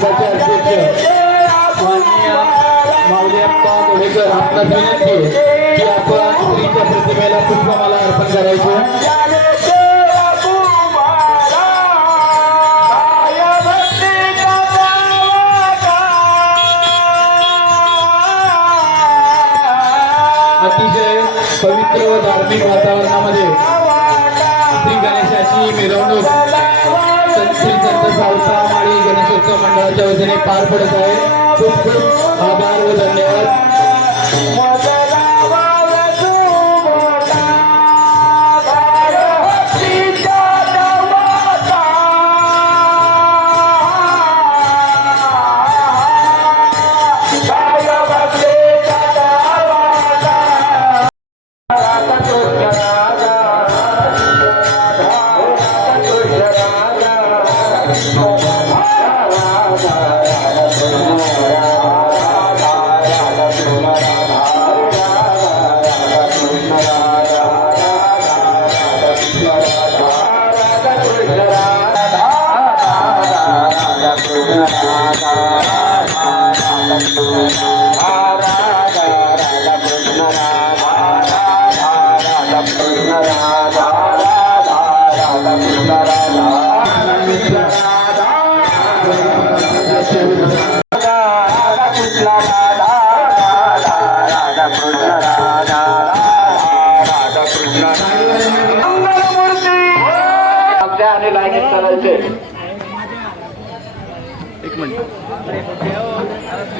संघाचे अध्यक्ष. माननीय माऊली गोडेकर आपणास विनंती आहे की आपण श्रीच्या प्रतिमेला पुष्पमाला अर्पण करायचं. अतिशय पवित्र व धार्मिक वातावरणामध्ये श्री गणेशाची मिरवणूक. गणेशोत्सव मंडळाच्या वतीने पार पडत आहे. खूप खूप आभार व धन्यवाद. Vamos lá, vamos lá. आणि लाईनीत चालायचे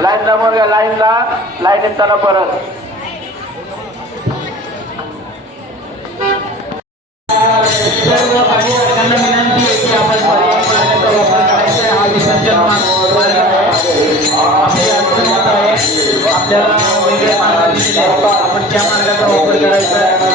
लाईन समोर घ्या लाईनला लाईनीत चला परत सर्व काही वर्गांना विनंती आहे की आपण पर्यायी मार्गाचा वापर करायचा आहे. हा विसर्जन मार्ग मार्ग आहे आपली अडचण येत आहे आपल्याला वेगळ्या मार्गाने. आपण त्या मार्गाचा वापर करायचा आहे